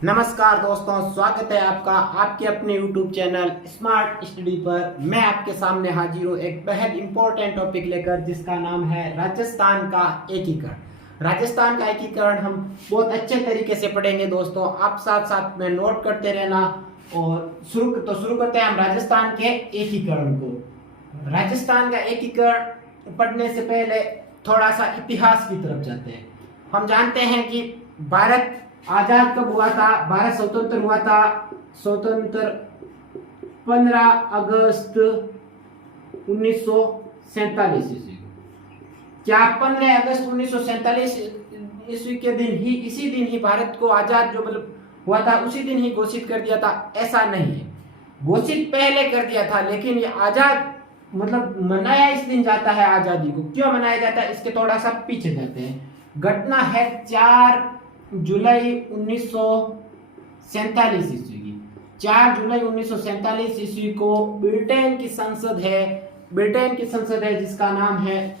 नमस्कार दोस्तों, स्वागत है आपका आपके अपने YouTube चैनल स्मार्ट स्टडी पर। मैं आपके सामने हाजिर हूँ एक बेहद इंपॉर्टेंट टॉपिक लेकर, जिसका नाम है राजस्थान का एकीकरण। राजस्थान का एकीकरण हम बहुत अच्छे तरीके से पढ़ेंगे दोस्तों, आप साथ साथ में नोट करते रहना। और शुरू करते हैं हम राजस्थान के एकीकरण को। राजस्थान का एकीकरण पढ़ने से पहले थोड़ा सा इतिहास की तरफ जाते हैं। हम जानते हैं कि भारत आजाद कब हुआ था, भारत स्वतंत्र हुआ था स्वतंत्र 15 अगस्त 1947 ईस्वी। क्या 15 अगस्त 1947 ईस्वी के दिन ही, इसी दिन ही भारत को आजाद जो मतलब हुआ था उसी दिन ही घोषित कर दिया था? ऐसा नहीं है, घोषित पहले कर दिया था, लेकिन ये आजाद मतलब मनाया इस दिन जाता है। आजादी को क्यों मनाया जाता है, इसके थोड़ा सा पीछे जाते हैं। घटना है 4 जुलाई 1947 ईस्वी की। 4 जुलाई 1947 ईस्वी को ब्रिटेन की संसद है जिसका नाम है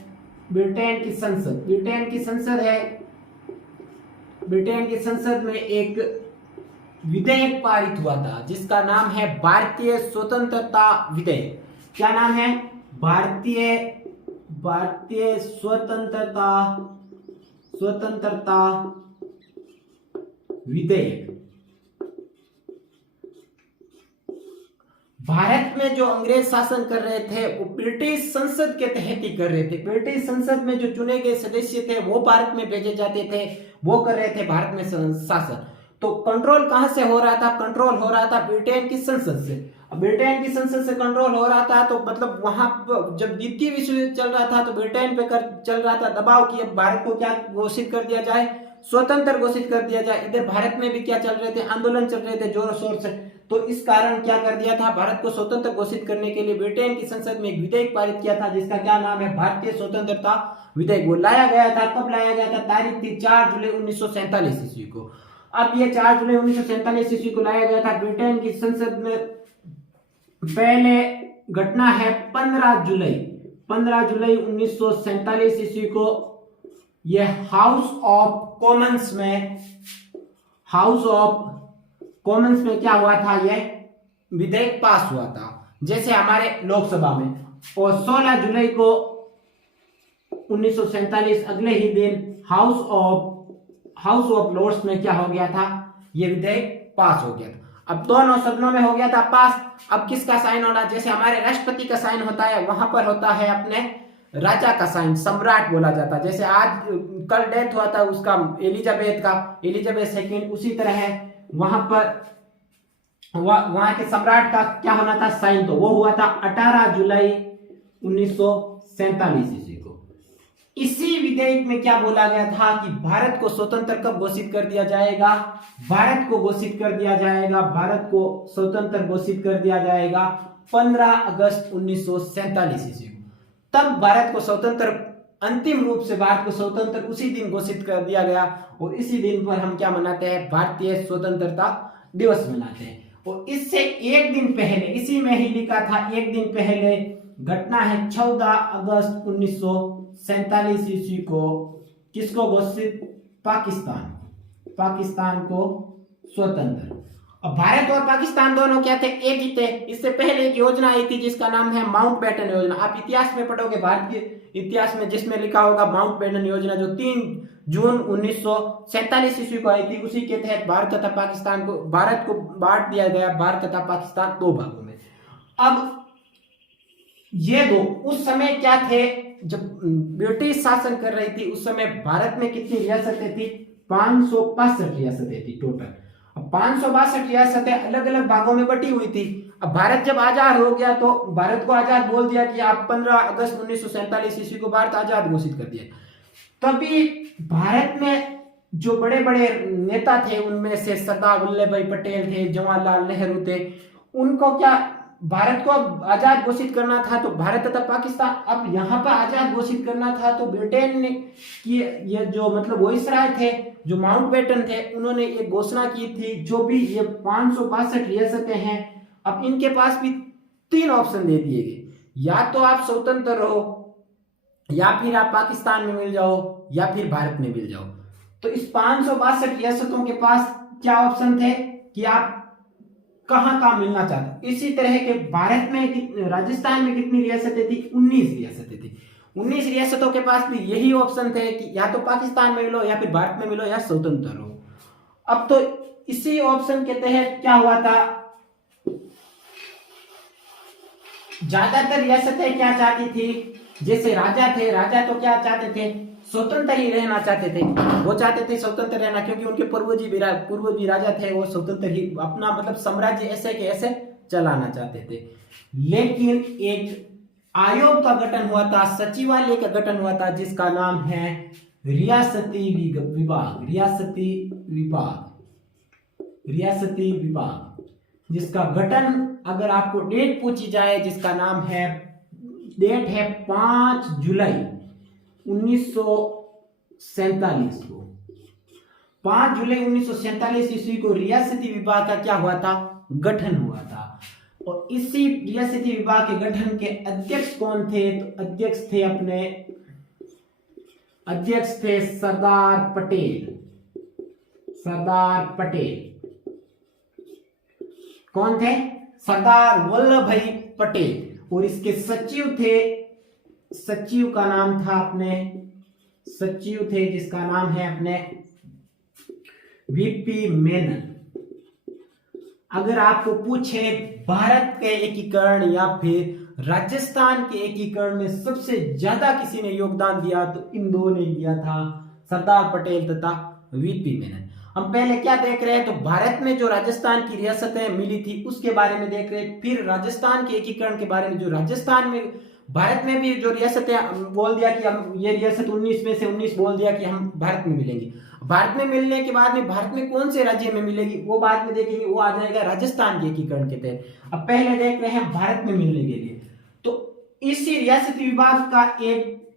ब्रिटेन की संसद। ब्रिटेन की संसद में एक विधेयक पारित हुआ था जिसका नाम है भारतीय स्वतंत्रता विधेयक। क्या नाम है? भारतीय स्वतंत्रता विधेयक। भारत में जो अंग्रेज शासन कर रहे थे वो ब्रिटिश संसद के तहत ही कर रहे थे। ब्रिटिश संसद में जो चुने गए सदस्य थे वो भारत में भेजे जाते थे, वो कर रहे थे भारत में शासन। तो कंट्रोल कहां से हो रहा था? कंट्रोल हो रहा था ब्रिटेन की संसद से। अब ब्रिटेन की संसद से कंट्रोल हो रहा था तो मतलब वहां जब द्वितीय विश्व युद्ध चल रहा था तो ब्रिटेन पे चल रहा था दबाव कि अब भारत को क्या घोषित कर दिया जाए, स्वतंत्र घोषित कर दिया जाए। इधर भारत में भी क्या चल रहे थे, आंदोलन चल रहे थे जोरों शोर से। तो इस कारण क्या कर दिया था, भारत को स्वतंत्र घोषित करने के लिए ब्रिटेन की संसद में एक विधेयक पारित किया था जिसका क्या नाम है, भारतीय स्वतंत्रता विधेयक। वो लाया गया था, कब लाया गया था? तारीख थी 4 जुलाई 1947 ईस्वी को। अब ये 4 जुलाई 1947 ईस्वी को लाया गया था ब्रिटेन की संसद में। पहले घटना है 15 जुलाई 1947 ईस्वी को। यह हाउस ऑफ कॉमन्स में क्या हुआ था, यह विधेयक पास हुआ था जैसे हमारे लोकसभा में। और 16 जुलाई को 1947 अगले ही दिन हाउस ऑफ लॉर्ड्स में क्या हो गया था, यह विधेयक पास हो गया था। अब दोनों सदनों में हो गया था पास। अब किसका साइन होना? जैसे हमारे राष्ट्रपति का साइन होता है, वहां पर होता है अपने राजा का साइन, सम्राट बोला जाता है। जैसे आज कल डेथ हुआ था उसका एलिजाबेथ सेकंड, उसी तरह है वहां पर वहां के सम्राट का क्या होना था, साइन। तो वो हुआ था 18 जुलाई 1947 ईस्वी को। इसी विधेयक में क्या बोला गया था कि भारत को स्वतंत्र कब घोषित कर दिया जाएगा? भारत को स्वतंत्र घोषित कर दिया जाएगा 15 अगस्त 1947 ईस्वी को। तब भारत को स्वतंत्र, अंतिम रूप से भारत को स्वतंत्र उसी दिन घोषित कर दिया गया। और इसी दिन पर हम क्या मनाते हैं, भारतीय स्वतंत्रता दिवस मनाते हैं। और इससे एक दिन पहले, इसी में ही लिखा था एक दिन पहले, घटना है 14 अगस्त 1947 ईस्वी को। किसको घोषित? पाकिस्तान को स्वतंत्र। अब भारत और पाकिस्तान दोनों क्या थे, एक ही थे। इससे पहले एक योजना आई थी जिसका नाम है माउंटबेटन योजना। आप इतिहास में पढ़ोगे, भारत के इतिहास में, जिसमें लिखा होगा माउंटबेटन योजना, जो 3 जून 1947 ईस्वी को आई थी। उसी के तहत भारत को बांट दिया गया, भारत तथा पाकिस्तान 2 भागों में। अब ये दो उस समय क्या थे, जब ब्रिटिश शासन कर रही थी उस समय भारत में कितनी रियासतें थी? 562 रियासतें थी टोटल। अब 562 रियासतें अलग अलग भागों में बटी हुई थी। अब भारत जब आजाद हो गया तो भारत को आजाद बोल दिया कि आप 15 अगस्त 1947 ईस्वी को भारत आजाद घोषित कर दिया। तभी भारत में जो बड़े बड़े नेता थे, उनमें से सरदार वल्लभ भाई पटेल थे, जवाहरलाल नेहरू थे। उनको क्या भारत को आजाद घोषित करना था, तो भारत तथा पाकिस्तान अब यहाँ पर आजाद घोषित करना था। तो ब्रिटेन ने की ये जो मतलब वाइसराय थे, जो माउंटबेटन थे, उन्होंने एक घोषणा की थी। जो भी ये 562 रियासतें हैं, अब इनके पास भी 3 ऑप्शन दे दिए गए, या तो आप स्वतंत्र रहो, या फिर आप पाकिस्तान में मिल जाओ, या फिर भारत में मिल जाओ। तो इस 562 रियासतों के पास क्या ऑप्शन थे कि आप कहाँ मिलना चाहते। इसी तरह के भारत में राजस्थान में कितनी रियासतें थी? 19 रियासतें थी। 19 रियासतों के पास भी यही ऑप्शन थे कि या तो पाकिस्तान में मिलो या फिर भारत में मिलो या स्वतंत्र हो। अब तो इसी ऑप्शन के तहत क्या हुआ था, ज्यादातर रियासतें क्या चाहती थी, जैसे राजा थे, राजा तो क्या चाहते थे, स्वतंत्र ही रहना चाहते थे। वो चाहते थे स्वतंत्र रहना, क्योंकि उनके पूर्वजी राजा थे, वो स्वतंत्र ही अपना मतलब साम्राज्य ऐसे के ऐसे चलाना चाहते थे। लेकिन एक आयोग का गठन हुआ था, सचिवालय का गठन हुआ था, जिसका नाम है रियासती विभाग, रियासती विभाग, जिसका गठन अगर आपको डेट पूछी जाए, जिसका नाम है, डेट है 5 जुलाई 1947 को, 5 जुलाई 1947 ईस्वी को रियासती विभाग का क्या हुआ था, गठन हुआ था। और इसी रियासती विभाग के गठन के अध्यक्ष कौन थे? तो अध्यक्ष थे सरदार पटेल। कौन थे? सरदार वल्लभ भाई पटेल। और इसके सचिव का नाम था जिसका नाम है वीपी मेनन। अगर आपको पूछे भारत के एकीकरण या फिर राजस्थान के एकीकरण में सबसे ज्यादा किसी ने योगदान दिया, तो इन दो ने दिया था, सरदार पटेल तथा वीपी मेनन। हम पहले क्या देख रहे हैं, तो भारत में जो राजस्थान की रियासतें मिली थी उसके बारे में देख रहे हैं, फिर राजस्थान के एकीकरण के बारे में, जो राजस्थान में, भारत में भी जो रियासतें बोल दिया कि हम ये रियासत 19 में से 19 बोल दिया कि हम भारत में मिलेंगे। भारत में मिलने के बाद में भारत में कौन से राज्य में मिलेगी वो बाद में देखेंगे, वो आ जाएगा राजस्थान के एकीकरण के तहत। अब पहले देख रहे हैं भारत में मिलने के लिए, तो इसी रियासती विभाग का एक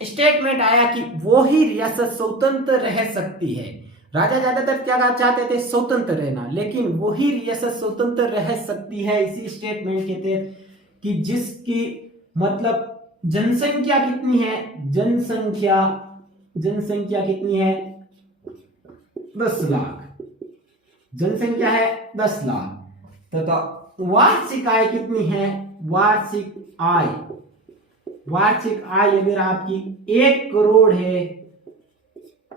स्टेटमेंट आया कि वो ही रियासत स्वतंत्र रह सकती है। राजा ज्यादातर क्या चाहते थे, स्वतंत्र रहना, लेकिन वही रियासत स्वतंत्र रह सकती है इसी स्टेटमेंट के तहत कि जिसकी मतलब जनसंख्या कितनी है, जनसंख्या कितनी है, 10 लाख, जनसंख्या है 10 लाख, तथा वार्षिक आय कितनी है, वार्षिक आय अगर आपकी 1 करोड़ है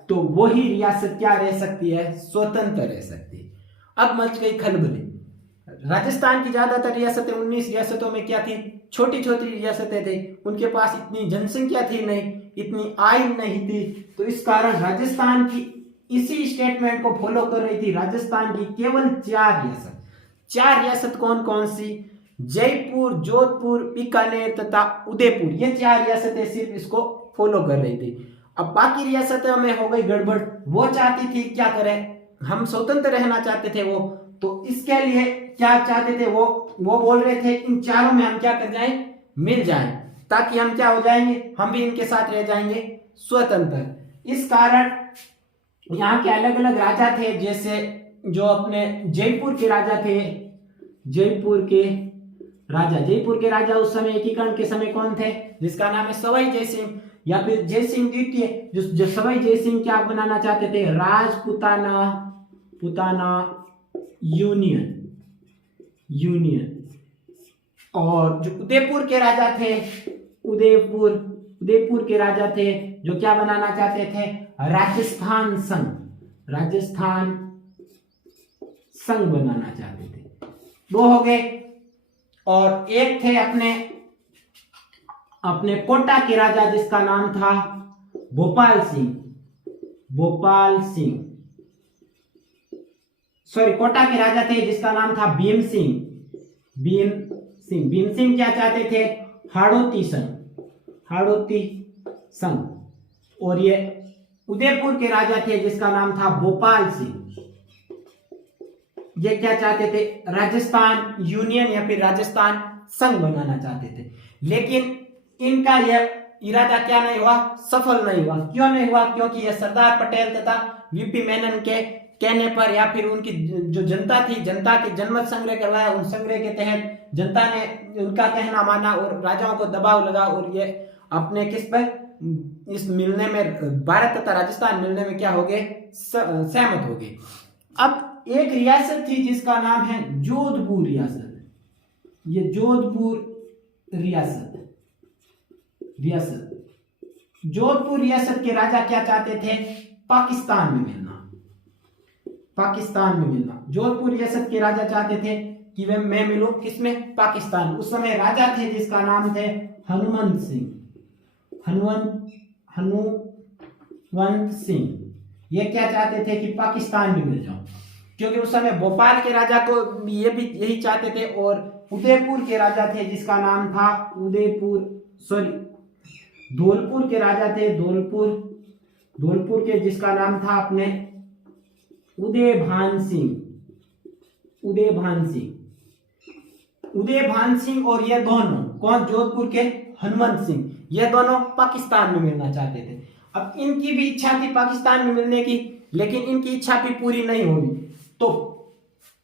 तो वही रियासत क्या रह सकती है, स्वतंत्र रह सकती है। अब मच गई खलबली। राजस्थान की ज्यादातर रियासतें 19 रियासतों में क्या थी, छोटी छोटी रियासतें थी, उनके पास इतनी जनसंख्या थी नहीं, इतनी आय नहीं थी, तो इस कारण राजस्थान की इसी स्टेटमेंट को फॉलो कर रही थी। राजस्थान की केवल 4 रियासत कौन कौन सी, जयपुर, जोधपुर, बीकानेर तथा उदयपुर, ये 4 रियासतें सिर्फ इसको फॉलो कर रही थी। अब बाकी रियासतों में हो गई गड़बड़, वो चाहती थी क्या करें, हम स्वतंत्र रहना चाहते थे वो, तो इसके लिए क्या चाहते थे वो बोल रहे थे इन चारों में हम क्या कर जाएं, मिल जाएं, ताकि हम क्या हो जाएंगे, हम भी इनके साथ रह जाएंगे स्वतंत्र। इस कारण यहाँ के अलग अलग राजा थे, जैसे जो अपने जयपुर के राजा थे, जयपुर के राजा उस समय एकीकरण के समय कौन थे, जिसका नाम है सवाई जयसिंह या फिर जयसिंह द्वितीय। जो सवाई जयसिंह क्या बनाना चाहते थे, राजपुताना यूनियन। और जो उदयपुर के राजा थे, उदयपुर के राजा थे, जो क्या बनाना चाहते थे, राजस्थान संघ बनाना चाहते थे। 2 हो गए। और एक थे अपने कोटा के राजा, जिसका नाम था भोपाल सिंह। सॉरी, कोटा के राजा थे जिसका नाम था भीम सिंह क्या चाहते थे, हाड़ौती संघ। और ये उदयपुर के राजा थे जिसका नाम था भोपाल सिंह, ये क्या चाहते थे, राजस्थान यूनियन या फिर राजस्थान संघ बनाना चाहते थे। लेकिन इनका यह इरादा क्या नहीं हुआ, सफल नहीं हुआ। क्यों नहीं हुआ, क्योंकि यह सरदार पटेल तथा वीपी मेनन के कहने पर या फिर उनकी जो जनता थी, जनता के जनमत संग्रह करवाया, उन संग्रह के तहत जनता ने उनका कहना माना और राजाओं को दबाव लगा, और ये अपने किस पर, इस मिलने में, भारत तथा राजस्थान मिलने में क्या हो गए, सहमत हो गए। अब एक रियासत थी जिसका नाम है जोधपुर रियासत। ये जोधपुर रियासत जोधपुर रियासत के राजा क्या चाहते थे? पाकिस्तान में मिलना। जोधपुर रियासत के राजा चाहते थे कि मैं मिलूं किसमें? पाकिस्तान। उस समय राजा थे जिसका नाम थे हनुमंत सिंह। ये क्या चाहते थे कि पाकिस्तान में मिल जाऊं, क्योंकि उस समय भोपाल के राजा को ये भी यही चाहते थे, और उदयपुर के राजा थे जिसका नाम था धौलपुर के राजा थे, धौलपुर के जिसका नाम था अपने उदयभान सिंह और ये दोनों कौन? जोधपुर के हनुमंत सिंह, ये दोनों पाकिस्तान में मिलना चाहते थे। अब इनकी भी इच्छा थी पाकिस्तान में मिलने की, लेकिन इनकी इच्छा भी पूरी नहीं हुई। तो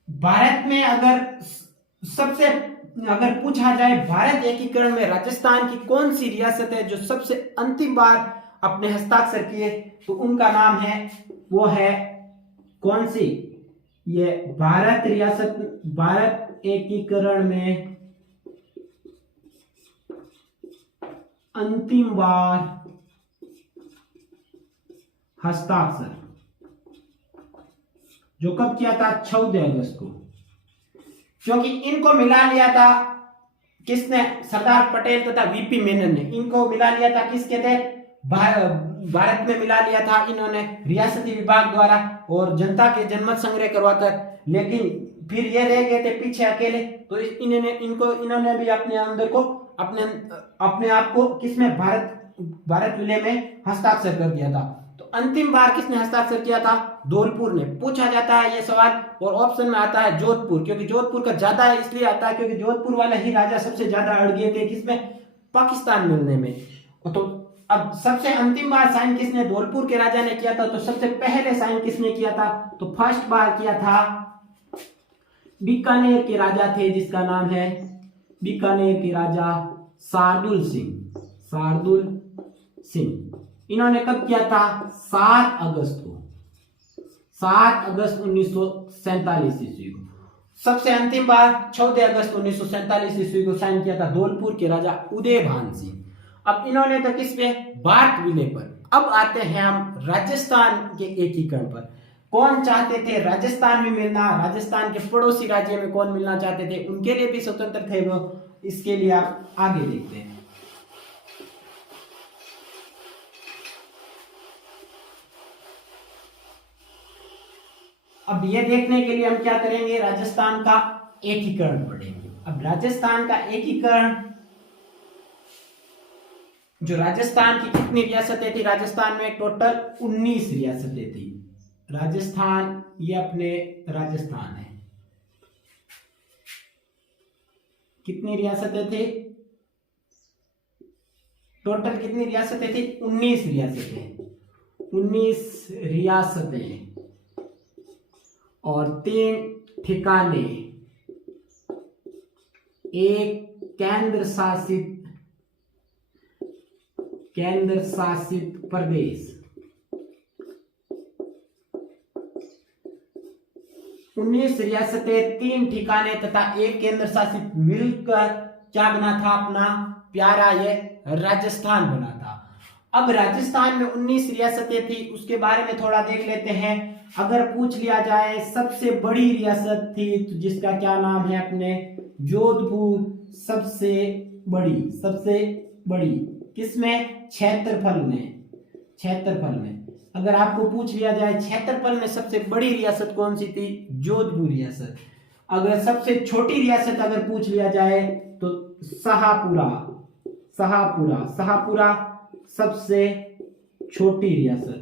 भारत में अगर पूछा जाए भारत एकीकरण में राजस्थान की कौन सी रियासत है जो सबसे अंतिम बार अपने हस्ताक्षर किए, तो उनका नाम है, वो है कौन सी? ये भारत एकीकरण में अंतिम बार हस्ताक्षर जो कब किया था? 14 अगस्त को। क्योंकि इनको मिला लिया था किसने? सरदार पटेल तथा वीपी मेनन ने इनको मिला लिया था। किसके थे? भारत में मिला लिया था इन्होंने रियासती विभाग द्वारा और जनता के जनमत संग्रह करवाकर, लेकिन फिर ये रह गए थे पीछे अकेले। तो इन्होंने भी अपने अंदर को अपने आप को किसमें? भारत विलय में हस्ताक्षर कर दिया था। तो अंतिम बार किसने हस्ताक्षर किया था? धौलपुर ने। पूछा जाता है ये सवाल और ऑप्शन में आता है जोधपुर, क्योंकि जोधपुर का ज्यादा है इसलिए आता है क्योंकि जोधपुर वाले ही राजा सबसे ज्यादा अड़ गए थे किसमें? पाकिस्तान मिलने में। तो अब सबसे अंतिम बार साइन किसने? धौलपुर के राजा ने किया था। तो सबसे पहले साइन किसने किया था? तो फर्स्ट बार किया था बीकानेर के राजा थे जिसका नाम है बीकानेर के राजा शार्दुल सिंह। इन्होंने कब किया था? 7 अगस्त 1947 ईस्वी को। सबसे अंतिम बार 14 अगस्त 1947 ईस्वी को साइन किया था धौलपुर के राजा उदयभान सिंह। अब इन्होंने तो किस पे? भारत विलय पर। अब आते हैं हम राजस्थान के एकीकरण पर। कौन चाहते थे राजस्थान में मिलना? राजस्थान के पड़ोसी राज्य में कौन मिलना चाहते थे? उनके लिए भी स्वतंत्र थे वो। इसके लिए आप आगे देखते हैं। अब ये देखने के लिए हम क्या करेंगे? राजस्थान का एकीकरण पढ़ेंगे। अब राजस्थान का एकीकरण, जो राजस्थान की कितनी रियासतें थी? राजस्थान में टोटल 19 रियासतें थी। राजस्थान, ये अपने राजस्थान है। कितनी रियासतें थी? टोटल कितनी रियासतें थी? 19 रियासतें और 3 ठिकाने, एक केंद्र शासित प्रदेश। 19 रियासतें, 3 ठिकाने तथा एक केंद्र शासित मिलकर क्या बना था? अपना प्यारा ये राजस्थान बना था। अब राजस्थान में 19 रियासतें थी, उसके बारे में थोड़ा देख लेते हैं। अगर पूछ लिया जाए सबसे बड़ी रियासत थी तो जिसका क्या नाम है? अपने जोधपुर सबसे बड़ी किसमें? क्षेत्रफल में। अगर आपको पूछ लिया जाए क्षेत्रफल में सबसे बड़ी रियासत कौन सी थी? जोधपुर रियासत। अगर सबसे छोटी रियासत अगर पूछ लिया जाए तो शाहपुरा सबसे छोटी रियासत।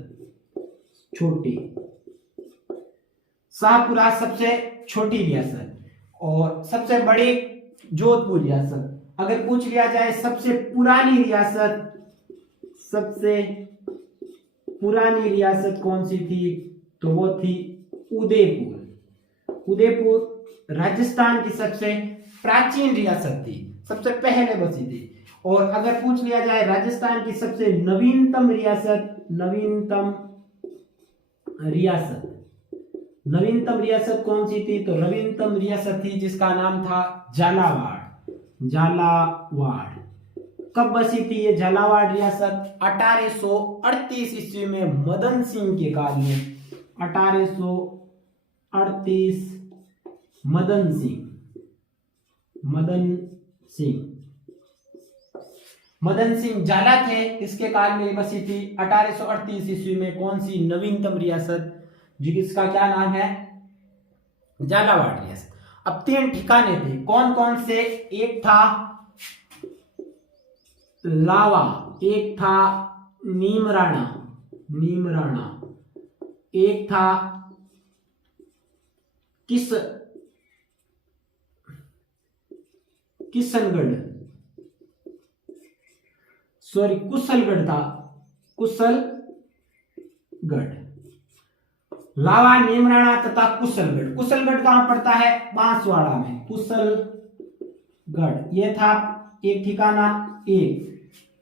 शाहपुरा सबसे छोटी रियासत और सबसे बड़ी जोधपुर रियासत। अगर पूछ लिया जाए सबसे पुरानी रियासत कौन सी थी? तो वो थी उदयपुर राजस्थान की सबसे प्राचीन रियासत थी, सबसे पहले बसी थी। और अगर पूछ लिया जाए राजस्थान की सबसे नवीनतम नवीनतम रियासत कौन सी थी? तो नवीनतम रियासत थी जिसका नाम था झालावाड़। झालावाड़ कब बसी थी ये झालावाड़ रियासत? 1838 ईस्वी में मदन सिंह के काल में। 1838 मदन सिंह झाला थे, इसके काल में बसी थी 1838 ईस्वी में कौन सी नवीनतम रियासत, जिसका क्या नाम है? झालावाड़ रियासत। अब 3 ठिकाने थे, कौन कौन से? एक था लावा, एक था नीमराणा, एक था कुशलगढ़ था, कुशलगढ़। लावा, नीमराणा तथा कुशलगढ़। कुशलगढ़ कहां पड़ता है? बांसवाड़ा में। कुशलगढ़ ये था एक ठिकाना एक।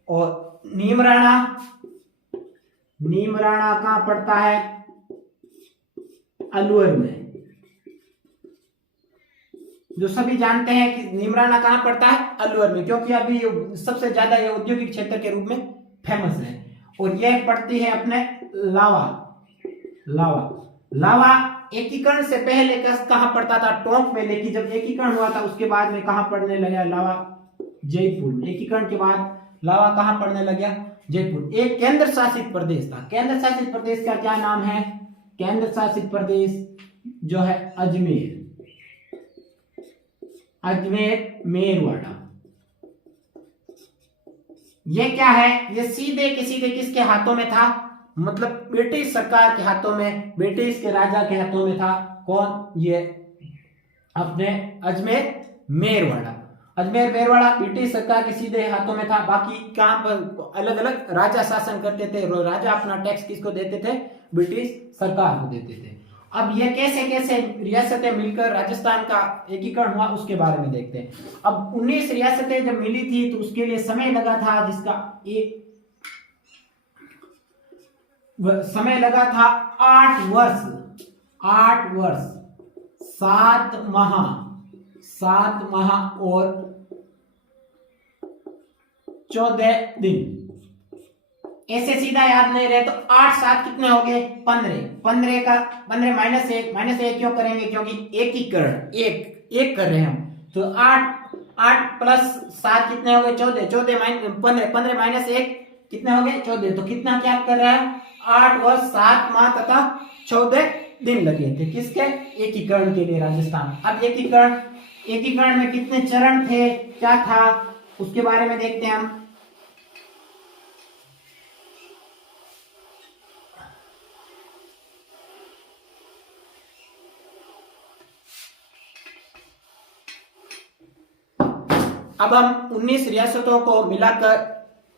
और नीमराणा कहां पड़ता है? अलवर में। जो सभी जानते हैं कि नीमराणा कहां पड़ता है? अलवर में, क्योंकि अभी सबसे ज्यादा ये औद्योगिक क्षेत्र के रूप में फेमस है। और यह पड़ती है अपने लावा एकीकरण से पहले कहां पड़ता था? टोंक में। लेकिन जब एकीकरण हुआ था उसके बाद में कहां पड़ने लगा लावा? जयपुर में। एकीकरण के बाद लावा कहां पड़ने लग गया? जयपुर। एक केंद्र शासित प्रदेश था। केंद्र शासित प्रदेश का क्या नाम है? केंद्र शासित प्रदेश जो है अजमेर मेरवाड़ा। ये क्या है? ये सीधे किसके हाथों में था? मतलब ब्रिटिश सरकार के हाथों में, ब्रिटिश के राजा के हाथों में था। कौन? ये अपने अजमेर मेरवाड़ा ब्रिटिश सरकार के सीधे हाथों में था। बाकी कहां पर अलग अलग राजा शासन करते थे। राजा अपना टैक्स किसको देते थे? ब्रिटिश सरकार को देते थे। अब ये कैसे रियासतें मिलकर राजस्थान का एकीकरण हुआ उसके बारे में देखते हैं। अब 19 रियासतें जब मिली थी तो उसके लिए समय लगा था, जिसका समय लगा था 8 वर्ष 7 माह और 14 दिन। ऐसे सीधा याद नहीं रहे तो 8 7 कितने हो गए? 15 माइनस एक क्यों करेंगे? क्योंकि एकीकरण एक कर रहे हैं हम। तो 8 प्लस 7 कितने हो गए? 14 15 माइनस 1 कितने हो गए? 14। तो कितना क्या कर रहा है? 8 वर्ष 7 माह तथा 14 दिन लगे थे किसके? एकीकरण के लिए राजस्थान। अब एकीकरण में कितने चरण थे, क्या था, उसके बारे में देखते हैं हम। अब हम 19 रियासतों को मिलाकर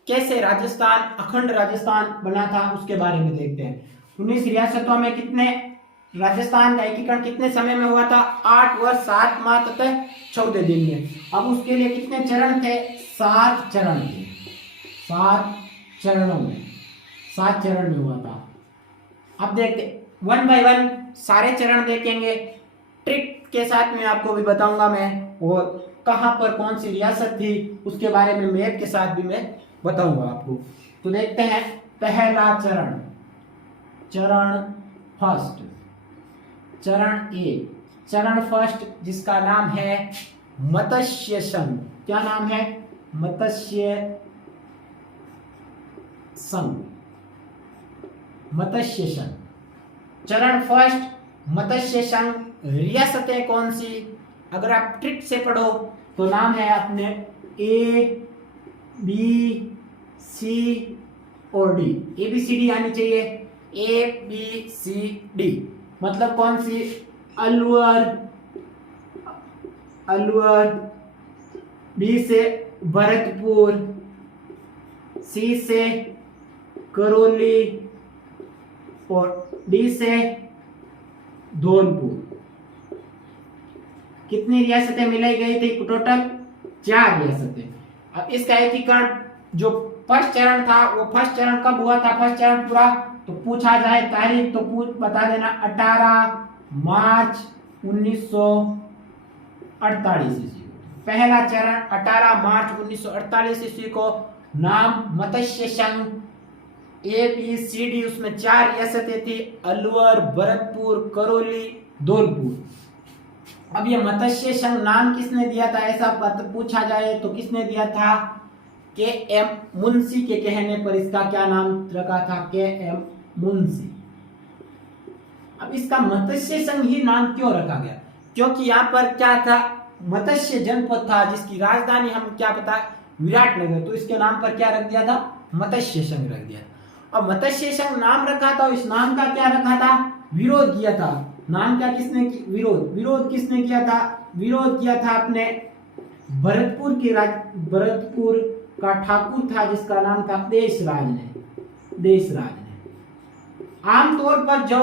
कैसे राजस्थान अखंड राजस्थान बना था उसके बारे में देखते हैं। 19 रियासतों में कितने राजस्थान का एकीकरण कितने समय में हुआ था? 8 वर्ष 7 माह तथा 14 दिन में। अब उसके लिए कितने चरण थे? 7 चरण थे। 7 चरण में हुआ था। अब देखते 1 बाय 1 सारे चरण देखेंगे। ट्रिक के साथ में आपको भी बताऊंगा मैं, और कहां पर कौन सी रियासत थी उसके बारे में मैप के साथ भी मैं बताऊंगा आपको। तो देखते हैं पहला चरण फर्स्ट जिसका नाम है मत्स्य संघ। क्या नाम है? मत्स्य संघ। चरण फर्स्ट मत्स्य संघ। रियासतें कौन सी? अगर आप ट्रिक से पढ़ो तो नाम है अपने A B C और D। ABCD आनी चाहिए। ABCD मतलब कौन सी? अलवर, B से भरतपुर, C से करौली और D से धौलपुर। कितनी रियासतें मिलाई गई थी? टोटल 4 रियासतें। अब इसका एकीकरण जो फर्स्ट चरण था वो फर्स्ट चरण कब हुआ था? फर्स्ट चरण पूरा तो पूछा जाए तारीख तो बता देना 18 मार्च 1948 ईस्वी। पहला चरण 18 मार्च 1948 ईस्वी को। नाम मत्स्य संघ, ABCD, उसमें 4 रियासतें थी, अलवर, भरतपुर, करौली, धौलपुर। अब ये मत्स्य संघ नाम किसने दिया था, ऐसा पूछा जाए तो किसने दिया था? KM मुंशी के कहने पर इसका क्या नाम रखा था? KM मुंशी। अब इसका मत्स्य संघ ही नाम क्यों रखा गया? क्योंकि यहाँ पर क्या था, मत्स्य जनपद था जिसकी राजधानी हम क्या पता, विराटनगर, तो इसके नाम पर क्या रख दिया था? मत्स्य संघ रख दिया। अब मत्स्य संघ नाम रखा था, इस नाम का क्या रखा था? विरोध किया था। नाम क्या किसने विरोध किसने किया था? विरोध किया था अपने भरतपुर का ठाकुर था जिसका नाम था देशराज ने। आमतौर पर जो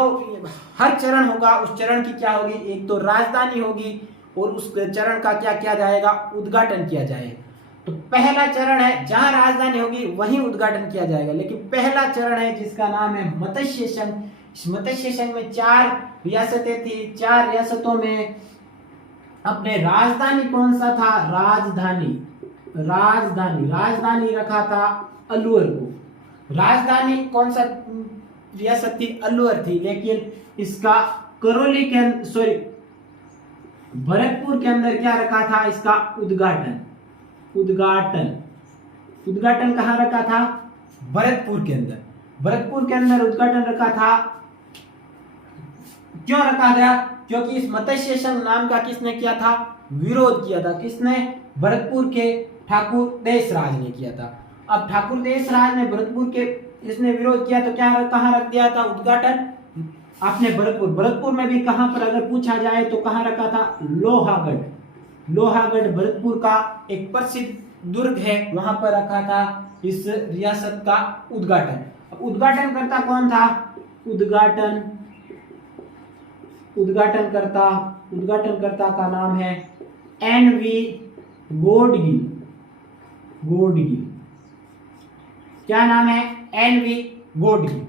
हर चरण होगा उस चरण की क्या होगी, एक तो राजधानी होगी और उस चरण का क्या किया जाएगा? उद्घाटन किया जाएगा। तो पहला चरण है जहां राजधानी होगी वहीं उद्घाटन किया जाएगा, लेकिन पहला चरण है जिसका नाम है मत्स्य संघ। इस मत्स्य संघ में 4 रियासतें थी, 4 रियासतों में अपने राजधानी कौन सा था? राजधानी रखा था अलवर को। राजधानी कौन सा रियासत थी? अलवर थी, लेकिन इसका भरतपुर के अंदर क्या रखा था? इसका उद्घाटन कहाँ रखा था? भरतपुर के अंदर उद्घाटन रखा था। क्यों रखा गया? क्योंकि इस मत्स्य संघ नाम का किसने किया था? विरोध किया था। किसने? भरतपुर के ठाकुर देशराज ने किया था। अब ठाकुर देशराज ने भरतपुर के इसने विरोध किया तो क्या कहाँ रख दिया था उद्घाटन? आपने भरतपुर में भी कहां पर अगर पूछा जाए तो कहां रखा था? लोहागढ़ भरतपुर का एक प्रसिद्ध दुर्ग है, वहां पर रखा था इस रियासत का उद्घाटन। अब उद्घाटन करता कौन था? उद्घाटनकर्ता का नाम है NV गोडगिल। क्या नाम है? NV गोडगिल।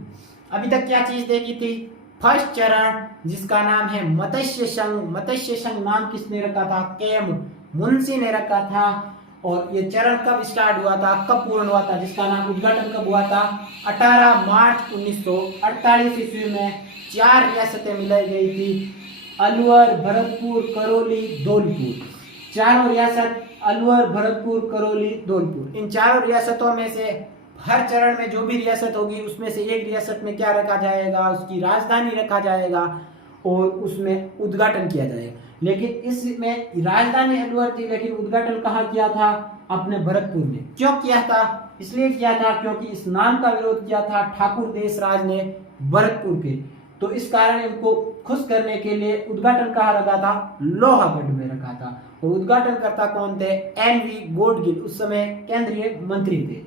अभी तक क्या चीज देखी थी? फर्स्ट चरण जिसका नाम है मत्स्य संघ नाम किसने रखा था? KM मुंशी ने रखा था। और ये चरण कब स्टार्ट हुआ था, कब पूर्ण हुआ था, जिसका नाम उद्घाटन कब हुआ था? 18 मार्च 1948 ईस्वी में 4 रियासतें मिलाई गई थी, अलवर, भरतपुर, करौली, धौलपुर। चारों रियासत अलवर, भरतपुर, करौली, धौलपुर। इन चारों रियासतों में से हर चरण में जो भी रियासत होगी उसमें से एक रियासत में क्या रखा जाएगा? उसकी राजधानी रखा जाएगा और उसमें उद्घाटन किया जाएगा। लेकिन इसमें राजधानी अलवर थी, लेकिन उद्घाटन कहाँ किया था? अपने भरतपुर में। क्यों किया था? इसलिए किया था क्योंकि इस नाम का विरोध किया था ठाकुर देशराज ने भरतपुर के। तो इस कारण इनको खुश करने के लिए उद्घाटन कहाँ रखा था? लोहागढ़ में रखा था। और उद्घाटनकर्ता कौन थे? NV गोडगिल, उस समय केंद्रीय मंत्री थे।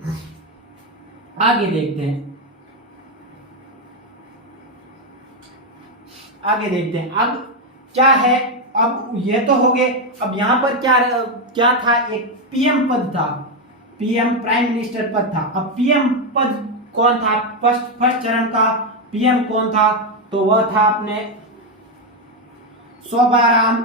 आगे देखते हैं। अब क्या है? अब ये तो हो गए। अब यहां पर क्या था? एक PM पद था, PM प्राइम मिनिस्टर पद था। अब PM पद कौन था? फर्स्ट चरण का PM कौन था? तो वह था अपने शोभाराम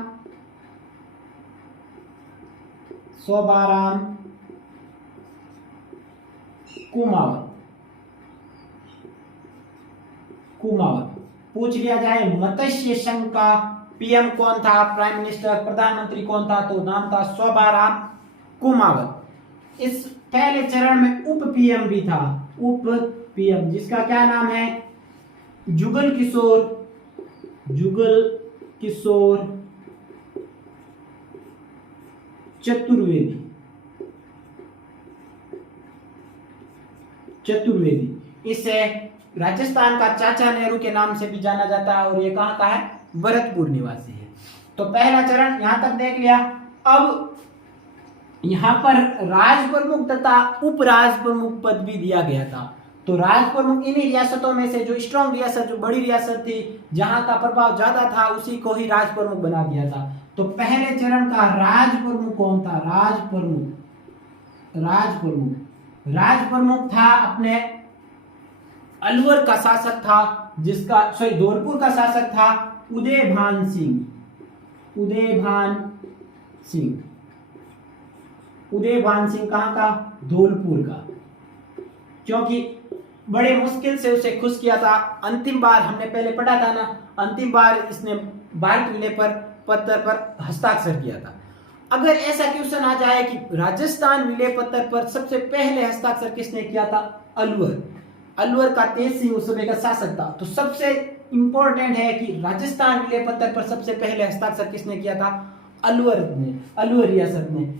कुमावत। पूछ लिया जाए मत्स्य संघ का PM कौन था, प्राइम मिनिस्टर प्रधानमंत्री कौन था, तो नाम था शोभाराम कुमावत। इस पहले चरण में उप PM भी था, PM, जिसका क्या नाम है? जुगल किशोर चतुर्वेदी। इसे राजस्थान का चाचा नेहरू के नाम से भी जाना जाता है और ये कहाँ का है? भरतपुर निवासी है। तो पहला चरण यहां तक देख लिया। अब यहां पर राज प्रमुख तथा उप राज प्रमुख पद भी दिया गया था। तो राज प्रमुख इन्हीं रियासतों में से जो स्ट्रॉन्ग रियासत, जो बड़ी रियासत थी, जहां का प्रभाव ज्यादा था, उसी को ही राज प्रमुख बना दिया था। तो पहले चरण का राज प्रमुख कौन था? राज प्रमुख था अपने अलवर का शासक था, धौलपुर का शासक था उदयभान सिंह। उदयभान सिंह कहाँ का? धौलपुर का। क्योंकि बड़े मुश्किल से उसे खुश किया था। अंतिम बार हमने पहले पढ़ा था ना, अंतिम बार इसने भारत विलय पर पत्र पर हस्ताक्षर किया था। अगर ऐसा क्वेश्चन आ जाए कि राजस्थान विलय पत्र पर सबसे पहले हस्ताक्षर किसने किया था? अलवर का तेज सिंह उस समय का शासक था। तो सबसे इंपॉर्टेंट है कि राजस्थान विलय पत्र पर सबसे पहले हस्ताक्षर किसने किया था? अलवर रियासत ने।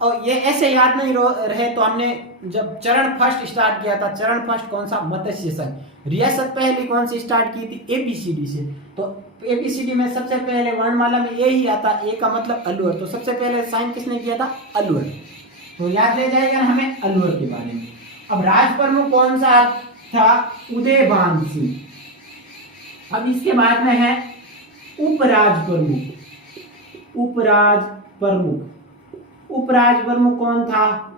और ये ऐसे याद नहीं रहे तो हमने जब चरण फर्स्ट स्टार्ट किया था, चरण फर्स्ट कौन सा? मत्स्य संघ। रियासत पहली कौन सी स्टार्ट की थी? एबीसीडी से। तो एबीसीडी में सबसे पहले वर्णमाला में ए ही आता, ए का मतलब अलवर। तो सबसे पहले साइन किसने किया था? अलवर। तो याद रह जाएगा ना हमें अलवर के बारे में। अब राज प्रमुख कौन सा था? उदयभान सिंह। अब इसके बाद में है उपराज प्रमुख कौन था?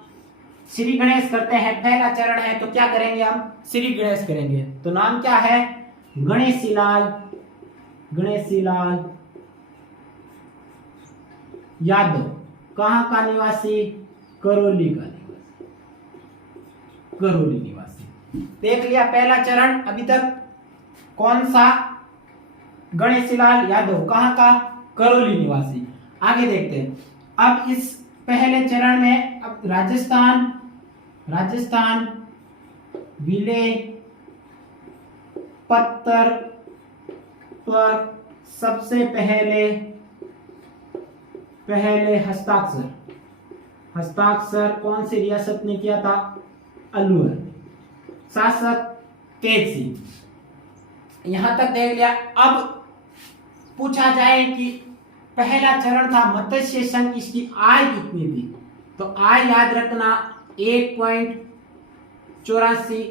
श्री गणेश करते हैं, पहला चरण है तो क्या करेंगे हम? श्री गणेश करेंगे। तो नाम क्या है? गणेशीलाल यादव। कहां का निवासी? करौली निवासी। देख लिया पहला चरण अभी तक कौन सा? गणेशीलाल यादव। कहां का? करौली निवासी। आगे देखते हैं। अब इस पहले चरण में अब राजस्थान विलय पत्र पर सबसे पहले हस्ताक्षर कौन सी रियासत ने किया था? अलवर। शासक तेज सिंह। यहां तक देख लिया। अब पूछा जाए कि पहला चरण था मत्स्य संघ, इसकी आय कितनी थी? तो आय याद रखना 1.84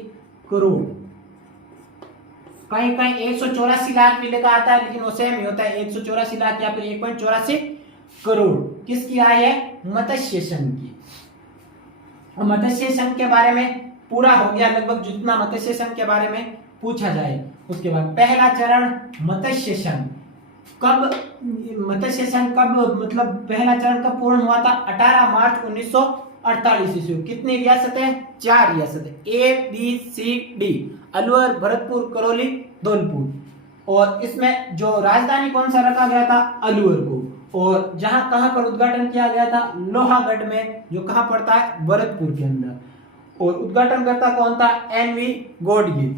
करोड़। कहीं 184 लाख भी लिखा आता है, लेकिन वो सेम ही होता है, 184 लाख या फिर 1.84 करोड़। किसकी आय है? मत्स्य संघ की। और मत्स्य संघ के बारे में पूरा हो गया लगभग, जितना मत्स्य संघ के बारे में पूछा जाए। उसके बाद पहला चरण मत्स्य संघ कब मतलब पहला चरण कब पूर्ण हुआ था? 18 मार्च 1948 ईस्वी। कितनी रियासतें? 4 रियासतें, A B C D, Alwar, Bharatpur, Karauli, Dholpur. और इसमें जो राजधानी कौन सा रखा गया था? अलवर को। और कहां पर उद्घाटन किया गया था? लोहागढ़ में, जो कहां पड़ता है? भरतपुर के अंदर। और उद्घाटनकर्ता कौन था? एनवी गोडगी।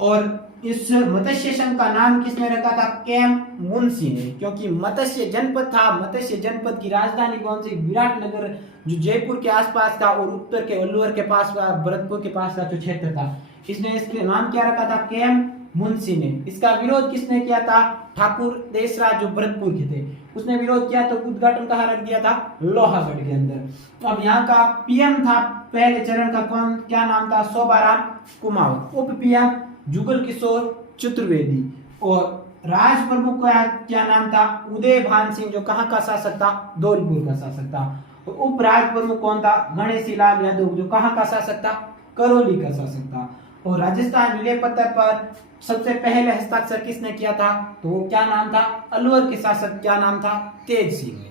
और इस मत्स्य संघ का नाम किसने रखा था? केएम मुंशी ने। क्योंकि मत्स्य जनपद था, मत्स्य जनपद की राजधानी कौन सी? विराटनगर, जो जयपुर के आसपास था और उत्तर के अलवर के पास का, भरतपुर के पास का जो क्षेत्र था, इसने इसके नाम क्या रखा था? केएम मुंशी ने। इसका विरोध किसने किया था? ठाकुर देशराज, जो भरतपुर के थे, उसने विरोध किया। तो उद्घाटन कहाँ रख दिया था? लोहागढ़ के अंदर। अब यहाँ का पीएम था पहले चरण का, कौन, क्या नाम था? शोभाराम कुमावत। उप पीएम जुगल किशोर चतुर्वेदी। और राज प्रमुख का क्या नाम था? उदयभान सिंह, जो कहाँ का शासक था? धौलपुर का शासक था। तो उप राज प्रमुख कौन था? गणेशीलाल यादव, जो कहाँ का शासक था? करौली का शासक था। और राजस्थान विलय पत्र पर सबसे पहले हस्ताक्षर किसने किया था? तो वो क्या नाम था? अलवर के शासक क्या नाम था? तेज सिंह।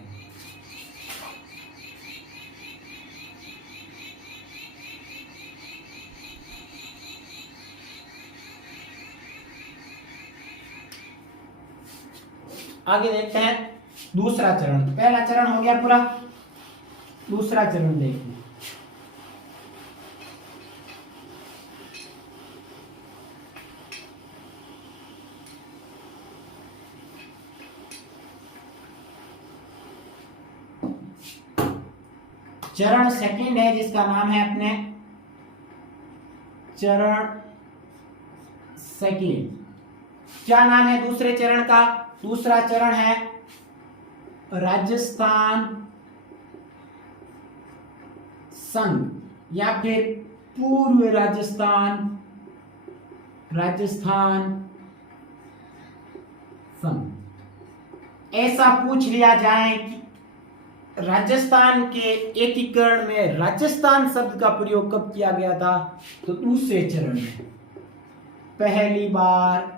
आगे देखते हैं दूसरा चरण। पहला चरण हो गया पूरा, दूसरा चरण देखिए। चरण सेकंड है, जिसका नाम है अपने चरण सेकंड। क्या नाम है दूसरे चरण का? दूसरा चरण है राजस्थान संघ या फिर पूर्व राजस्थान संघ। ऐसा पूछ लिया जाए कि राजस्थान के एकीकरण में राजस्थान शब्द का प्रयोग कब किया गया था? तो दूसरे चरण में पहली बार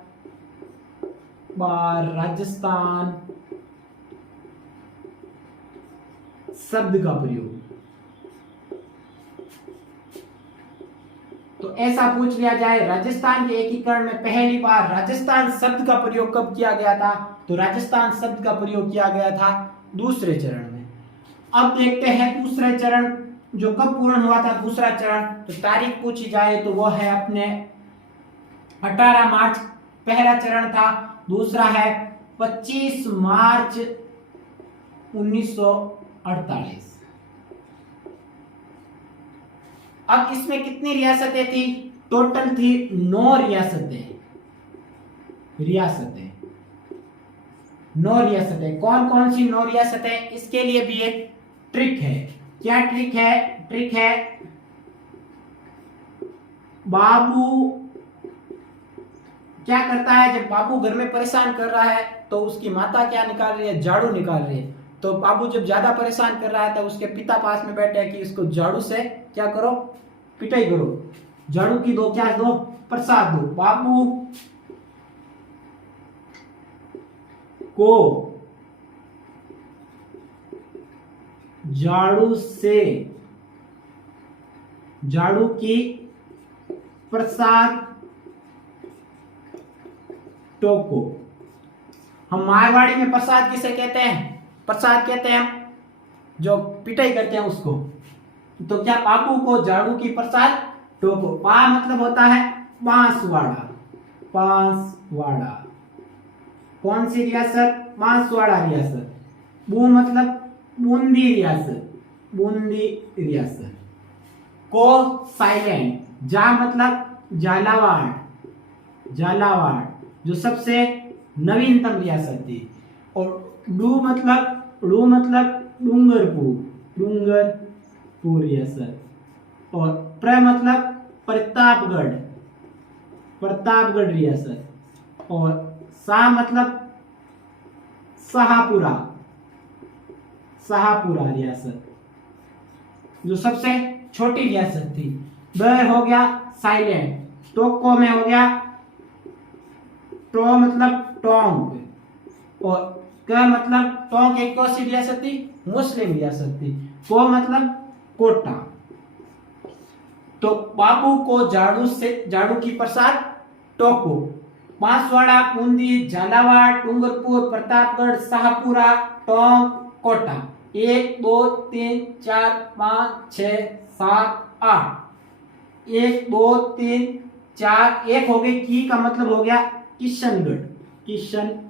बार राजस्थान शब्द का प्रयोग। तो ऐसा पूछ लिया जाए राजस्थान के एकीकरण में पहली बार राजस्थान शब्द का प्रयोग कब किया गया था, तो राजस्थान शब्द का प्रयोग किया गया था दूसरे चरण में। अब देखते हैं दूसरे चरण जो कब पूर्ण हुआ था दूसरा चरण, तो तारीख पूछी जाए तो वो है अपने 18 मार्च पहला चरण था, दूसरा है 25 मार्च 1948। अब इसमें कितनी रियासतें थी, टोटल थी 9 रियासतें। 9 रियासतें कौन कौन सी 9 रियासतें, इसके लिए भी एक ट्रिक है। क्या ट्रिक है, ट्रिक है बाबू क्या करता है, जब बाबू घर में परेशान कर रहा है तो उसकी माता क्या निकाल रही है, झाड़ू निकाल रही है। तो बाबू जब ज्यादा परेशान कर रहा है तो उसके पिता पास में बैठे हैं कि इसको झाड़ू से क्या करो, पिटाई करो, झाड़ू की दो क्या दो, प्रसाद दो। बाबू को झाड़ू की प्रसाद टोको। हम मारवाड़ी में प्रसाद किसे कहते हैं, प्रसाद कहते हैं हम जो पिटाई करते हैं उसको। तो क्या बाबू को झाड़ू की प्रसाद टोको। पा मतलब होता है बांसवाड़ा, बांसवाड़ा कौन सी रियासत, बांसवाड़ा रियासत। बू मतलब बूंदी रियासत, बूंदी रियासत। को साइलेंट, जा मतलब झालावाड़, झालावाड़ जो सबसे नवीनतम रियासत थी। और डू मतलब डूंगरपुर, डूंगरपुर रियासत। और प्र मतलब प्रतापगढ़, प्रतापगढ़ रियासत। और सा मतलब शाहपुरा, शाहपुरा रियासत जो सबसे छोटी रियासत थी। ब हो गया साइलेंट, टोको में हो गया टो मतलब टोंक। और क मतलब टोंक एक कौन सी रियासत थी, मुस्लिम रियासत थी। को मतलब कोटा। तो बाबू को झाड़ू की प्रसाद टोको। बांसवाड़ा, बूंदी, झालावाड़, डूंगरपुर, प्रतापगढ़, शाहपुरा, टोंक, कोटा। 1 2 3 4 5 6 7 8। 1 2 3 4 एक हो गई। की का मतलब हो गया किशनगढ़, किशनगढ़।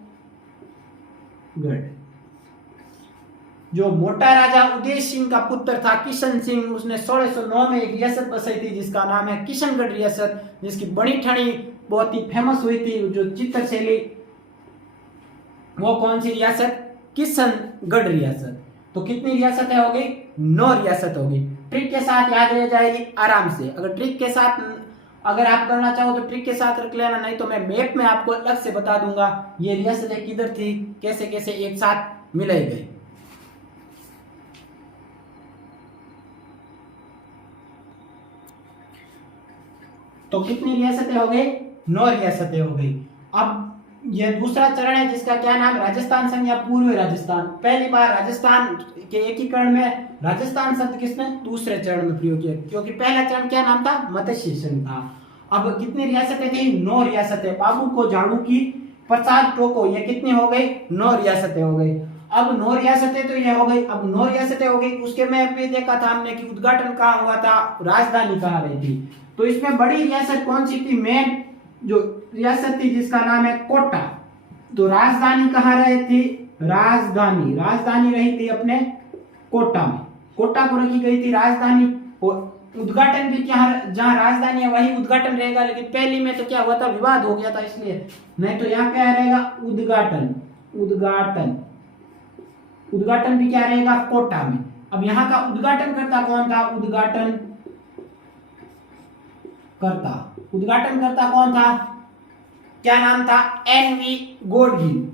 जो मोटा राजा उदय सिंह का पुत्र था किशन सिंह, उसने 1609 में एक रियासत बसाई थी जिसका नाम है किशनगढ़ रियासत, जिसकी बनी ठनी बहुत ही फेमस हुई थी। जो चित्रशैली, वो कौन सी रियासत, किशनगढ़ रियासत। तो कितनी रियासतें हो गई, 9 रियासत हो गई। ट्रिक के साथ याद रह जाएगी आराम से। अगर ट्रिक के साथ अगर आप करना चाहो तो ट्रिक के साथ रख लेना, नहीं तो मैं मैप में आपको अलग से बता दूंगा ये रियासतें किधर थी, कैसे कैसे एक साथ मिलाई गई। तो कितनी रियासतें हो गई, 9 रियासतें हो गई। अब यह दूसरा चरण है जिसका क्या नाम, राजस्थान संघ या पूर्व राजस्थान। पहली बार राजस्थान के एकीकरण में राजस्थान शब्द किसने, दूसरे चरण में प्रयोग किया, क्योंकि पहला चरण क्या नाम था, मत्स्य संघ था। अब कितनी रियासतें थी, 9 रियासतें। बाबू को झाड़ू की प्रसाद टोको, ये कितनी हो गई, 9 रियासतें हो गई। अब 9 रियासतें तो ये हो गई। अब 9 रियासतें हो गई, उसके में भी देखा था हमने कि उद्घाटन कहाँ हुआ था, राजधानी कहाँ रही थी। तो इसमें बड़ी रियासत कौन सी थी, मेन जो रियासत थी जिसका नाम है कोटा। तो राजधानी कहाँ रही थी, राजधानी रही थी अपने कोटा में, कोटा को रखी गई थी राजधानी। और उद्घाटन भी क्या, जहाँ राजधानी है वही उद्घाटन रहेगा। लेकिन पहली में तो क्या हुआ था, विवाद हो गया था इसलिए, नहीं तो यहाँ क्या रहेगा, उद्घाटन भी क्या रहेगा, कोटा में। अब यहाँ का उद्घाटन करता कौन था, उद्घाटन करता कौन था, क्या नाम था, एनवी गोडगिल।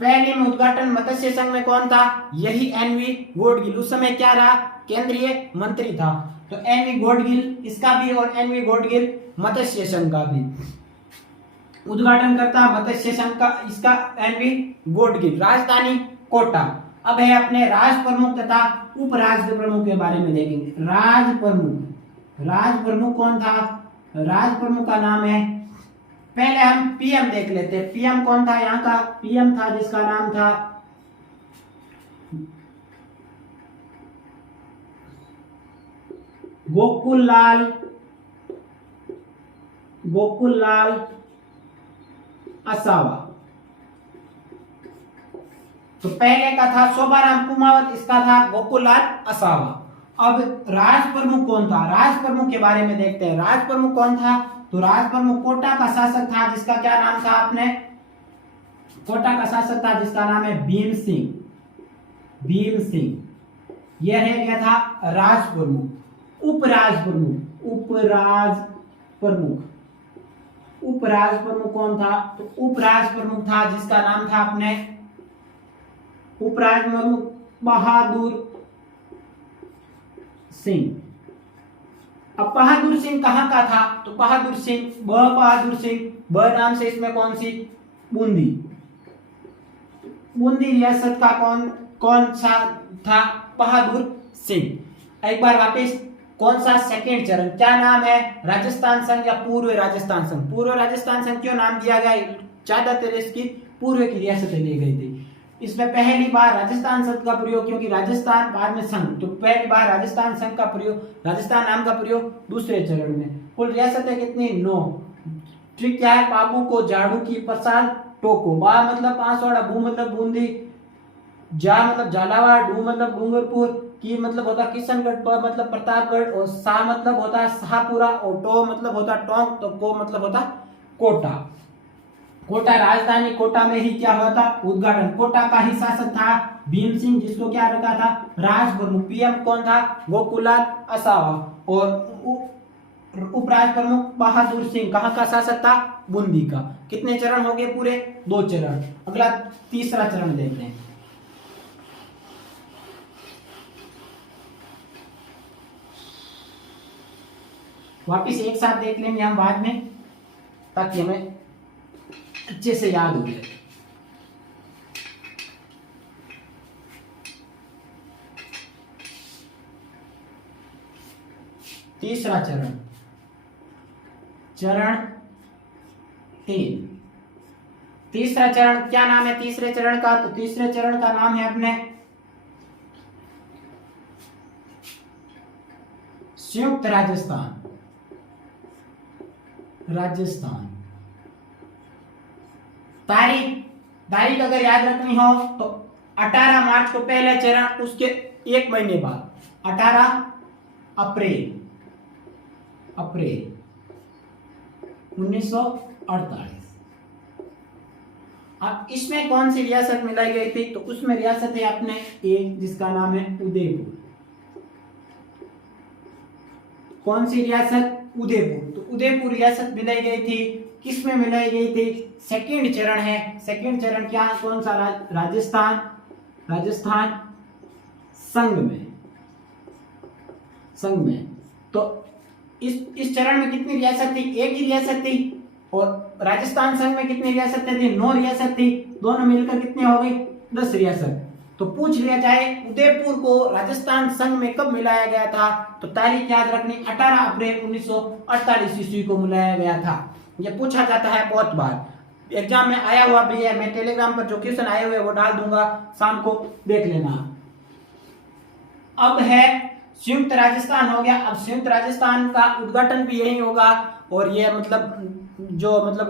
पहले में उद्घाटन मत्स्य संघ में कौन था, यही एनवी गोडगिल। उस समय क्या रहा, केंद्रीय मंत्री था। तो एनवी गॉडगिल इसका भी और एनवी गॉडगिल मत्स्य संघ का भी उद्घाटन करता मत्स्य संघ का इसका एनवी गॉडगिल। राजधानी कोटा। अब है अपने राज प्रमुख तथा उप राज प्रमुख के बारे में देखेंगे। राज प्रमुख कौन था? राज प्रमुख का नाम है, पहले हम पीएम देख लेते हैं। पीएम कौन था? यहाँ का पीएम था जिसका नाम था गोकुल लाल असावा। तो पहले का था शोभाराम कुमावत, इसका था गोकुल लाल असावा। अब राज प्रमुख कौन था? राज प्रमुख के बारे में देखते हैं। राज प्रमुख कौन था? तो राज प्रमुख कोटा का शासक था जिसका क्या नाम था? आपने कोटा का शासक था जिसका नाम है भीम सिंह। यह है क्या था? राज प्रमुख। उप राज प्रमुख कौन था? तो उप राज प्रमुख था जिसका नाम था अपने उप राज प्रमुख बहादुर सिंह। अब बहादुर सिंह कहाँ का था? तो बहादुर सिंह ब नाम से इसमें कौन सी? बूंदी रियासत का कौन सा था? बहादुर सिंह। एक बार वापस, कौन सा? सेकेंड चरण। क्या नाम है? राजस्थान संघ या पूर्व राजस्थान संघ। पूर्व राजस्थान संघ क्यों नाम दिया गया? ज्यादातर इसकी पूर्व की रियासतें ली गई थी। इसमें पहली बार राजस्थान शब्द का प्रयोग, क्योंकि राजस्थान बाद में संघ, तो पहली बार राजस्थान संघ का प्रयोग, राजस्थान नाम का प्रयोग दूसरे चरण में। कुल रियासतें कितनी? 9। ट्रिक क्या है? पाबू को झाड़ू की प्रसाद टोको। बा मतलब बांसवाड़ा, बू मतलब बूंदी, जा मतलब झालावाड़, डू मतलब डूंगरपुर, की मतलब होता किशनगढ़, प मतलब प्रतापगढ़, और सा मतलब होता शाहपुरा, और टो मतलब होता टोंक, तो को मतलब होता कोटा। कोटा राजधानी कोटा में ही क्या हुआ था? उद्घाटन। कोटा का ही शासक था भीम सिंह, जिसको क्या रखा था? राज प्रमुख। पीएम कौन था? गोकुललाल असावा। और उपराज प्रमुख बहादुर सिंह। कहाँ का शासक था? बूंदी का। कितने चरण हो गए पूरे? 2 चरण। अगला तीसरा चरण देखते हैं। वापिस एक साथ देख लेंगे हम बाद में, ताकि हमें अच्छे से याद हो जाए। तीसरा चरण, चरण 3। तीसरा चरण क्या नाम है तीसरे चरण का? तो तीसरे चरण का नाम है अपने संयुक्त राजस्थान। तारीख अगर याद रखनी हो तो 18 मार्च को पहला चरण, उसके 1 महीने बाद 18 अप्रैल 1948। अब इसमें कौन सी रियासत मिलाई गई थी? तो उसमें रियासत है अपने एक, जिसका नाम है उदयपुर। कौन सी रियासत? उदयपुर। तो उदयपुर रियासत मिलाई गई थी। किसमें मिलाई गई थी? सेकंड चरण है। सेकंड चरण क्या? कौन सा? राजस्थान संघ में। तो इस चरण में कितनी रियासत थी? एक ही रियासत थी। और राजस्थान संघ में कितनी रियासतें थी? 9 रियासत थी। दोनों मिलकर कितनी हो गई? 10 रियासत। तो पूछ लिया जाए उदयपुर को राजस्थान संघ में कब मिलाया गया था? तो तारीख याद रखनी, 18 अप्रैल 1948 ईस्वी को मिलाया गया था। यह पूछा जाता है बहुत बार, एग्जाम में आया हुआ भी है। मैं टेलीग्राम पर जो क्वेश्चन आए हुए वो डाल दूंगा, शाम को देख लेना। अब है संयुक्त राजस्थान हो गया। अब संयुक्त राजस्थान का उद्घाटन भी यही होगा, और ये मतलब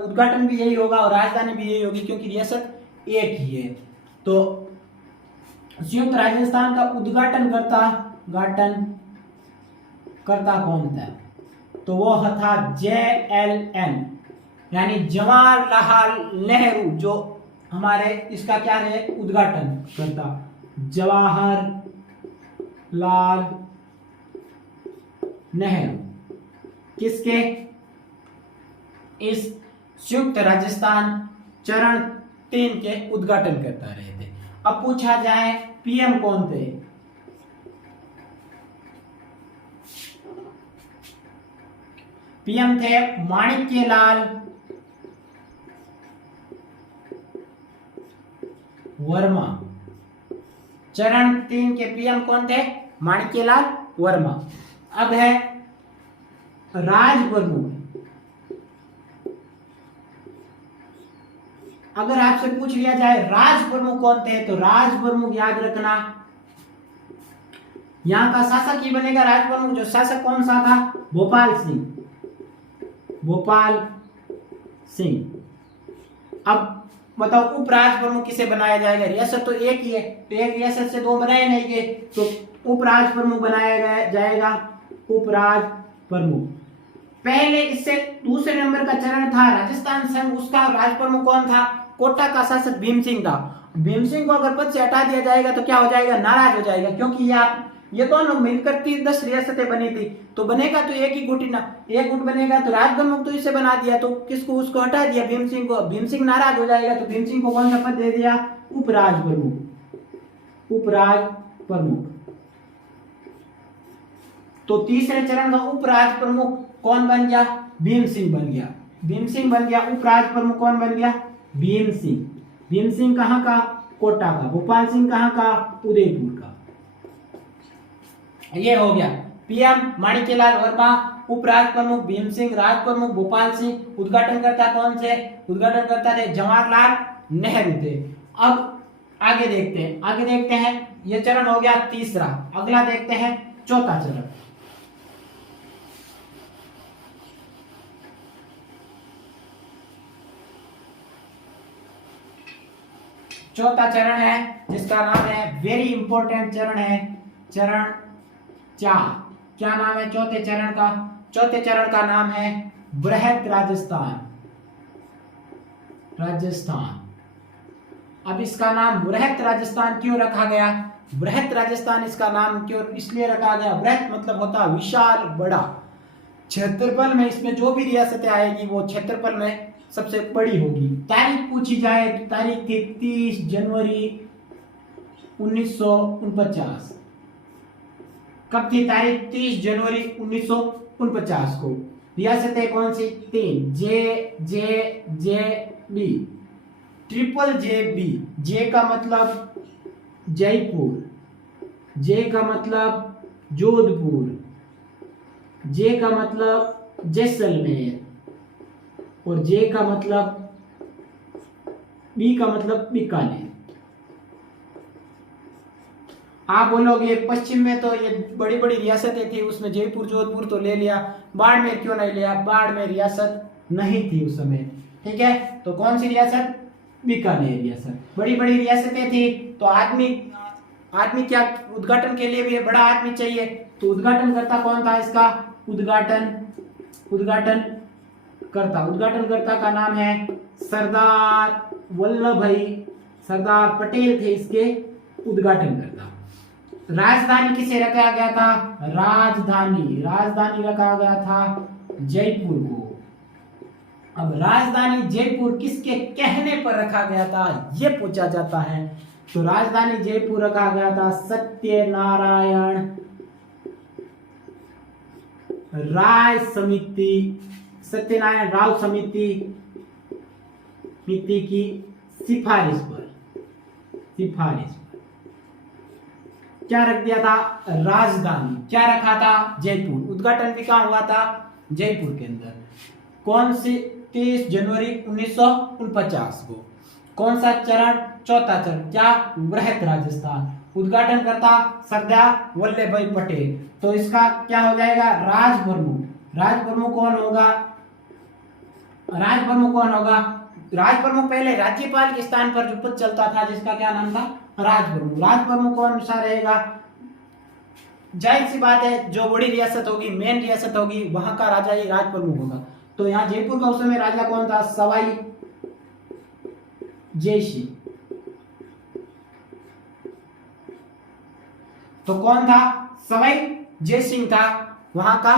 उद्घाटन भी यही होगा और राजधानी भी यही होगी, क्योंकि रियासत एक ही है। तो संयुक्त राजस्थान का उद्घाटन करता कौन था? तो वो था JLN, यानी जवाहरलाल नेहरू, जो हमारे इसका क्या है? उद्घाटन करता जवाहरलाल नेहरू। किसके? इस संयुक्त राजस्थान चरण 3 के उद्घाटन करता रहे थे। अब पूछा जाए पीएम कौन थे? पीएम थे माणिक्यलाल वर्मा। चरण 3 के पीएम कौन थे? माणिक्यलाल वर्मा। अब है राज प्रमुख। अगर आपसे पूछ लिया जाए राज प्रमुख कौन थे, तो राज प्रमुख याद रखना, यहां का शासक ही बनेगा राज प्रमुख। जो शासक कौन सा था? भोपाल सिंह। भोपाल सिंह। अब बताओ उपराज प्रमुख किसे बनाया जाएगा? रियासत तो एक ही है, तो एक रियासत से दो बनाए नहीं गए, तो उपराज प्रमुख बनाया जाएगा उपराज प्रमुख। पहले इससे दूसरे नंबर का चरण था राजस्थान संघ, उसका राज प्रमुख कौन था? कोटा का शासक भीम सिंह था। भीम सिंह को अगर पद से हटा दिया जाएगा तो क्या हो जाएगा? नाराज हो जाएगा, क्योंकि ये दोनों मिलकर 10 रियासतें बनी थी, तो बनेगा तो एक ही गुट ना, एक गुट बनेगा, तो राज प्रमुख तो इसे बना दिया, तो किसको? उसको हटा दिया, भीम सिंह को। भीम सिंह नाराज हो जाएगा, तो भीम सिंह को कौन सा पद दे दिया? उपराज प्रमुख। उपराज प्रमुख। तो तीसरे चरण का उपराज प्रमुख कौन बन गया? भीम सिंह बन गया। भीम सिंह बन गया उपराज प्रमुख। कौन बन गया? भीम सिंह। भीम सिंह कहां का? कोटा का। भोपाल सिंह कहां का? उदयपुर का। ये हो गया पीएम माणिक्यलाल वर्मा, उपराज प्रमुख भीम सिंह, राज प्रमुख भोपाल सिंह। उद्घाटनकर्ता कौन से? उद्घाटनकर्ता थे जवाहरलाल नेहरू थे। अब आगे देखते हैं। ये चरण हो गया तीसरा। अगला देखते हैं चौथा चरण। चौथा चरण है जिसका नाम है, वेरी इंपॉर्टेंट चरण है, चरण 4। क्या नाम है चौथे चरण का? चौथे चरण का नाम है बृहत राजस्थान। अब इसका नाम बृहत राजस्थान क्यों रखा गया? बृहत राजस्थान इसका नाम क्यों इसलिए रखा गया? बृहत मतलब होता है विशाल, बड़ा। क्षेत्रफल में इसमें जो भी रियासतें आएगी वो क्षेत्रफल में सबसे बड़ी होगी। तारीख पूछी जाए तो तारीख थी 30 जनवरी 1949। कब थी तारीख? 30 जनवरी 1949 को। रियासतें कौन सी? 3, J B, triple J B. J का मतलब जयपुर, जे का मतलब जोधपुर, जे का मतलब जैसलमेर, और जे का मतलब, बी का मतलब बीकानेर। आप बोलोगे पश्चिम में तो ये बड़ी बड़ी रियासतें थी, उसमें जयपुर जोधपुर तो ले लिया, बाड़मेर क्यों नहीं लिया? बाड़मेर रियासत नहीं थी उस समय, ठीक है। तो कौन सी रियासत? बीकानेर रियासत। बड़ी बड़ी रियासतें थी, तो आदमी क्या उद्घाटन के लिए भी बड़ा आदमी चाहिए, तो उद्घाटन करता कौन था इसका? उद्घाटनकर्ता का नाम है सरदार वल्लभ भाई, सरदार पटेल थे इसके उद्घाटनकर्ता। राजधानी किसे रखा गया था? राजधानी रखा गया था जयपुर को। अब राजधानी जयपुर किसके कहने पर रखा गया था, यह पूछा जाता है। तो राजधानी जयपुर रखा गया था सत्यनारायण राव समिति की सिफारिश पर क्या रख दिया था? राजधानी। क्या रखा था? जयपुर। उद्घाटन भी कहां हुआ था? जयपुर के अंदर। कौन सी? 30 जनवरी 1949 को। कौन सा चरण? चौथा चरण। क्या? बृहत राजस्थान। उद्घाटनकर्ता सरदार वल्लभ भाई पटेल। तो इसका क्या हो जाएगा? राज प्रमुख कौन होगा? राज प्रमुख पहले राज्यपाल के स्थान पर जो पद चलता था, जिसका क्या नाम था? राज प्रमुख कौन सा रहेगा? जाहिर सी बात है, जो बड़ी रियासत होगी, मेन रियासत होगी, वहां का राजा ही राज प्रमुख होगा। तो यहाँ जयपुर का उस समय राजा कौन था? सवाई जयसिंह। तो कौन था? सवाई जयसिंह था वहां का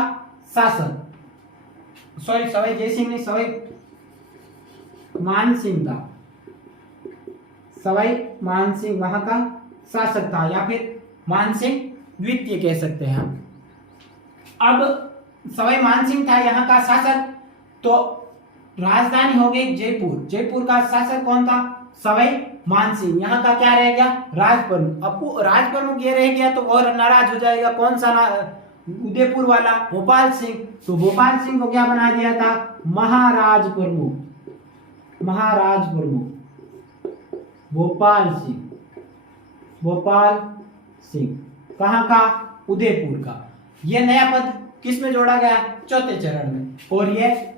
शासक। सॉरी, सवाई जयसिंह नहीं, सवाई मानसिंह था। सवाई मानसिंह वहां का शासक था, या फिर मानसिंह द्वितीय कह सकते हैं हम। अब सवाई मानसिंह था यहाँ का शासक। तो राजधानी हो गई जयपुर। जयपुर का शासक कौन था? सवाई मानसिंह। यहाँ का क्या रह गया? राज प्रमुख। अब राज प्रमुख ये रह गया तो और नाराज हो जाएगा। कौन सा उदयपुर वाला? भोपाल सिंह। तो भोपाल सिंह को क्या बना दिया था? महाराज प्रमुख। महाराज प्रमुख भोपाल सिंह। भोपाल सिंह कहाँ का? उदयपुर का। यह नया पद किस में जोड़ा गया? चौथे चरण में। और ये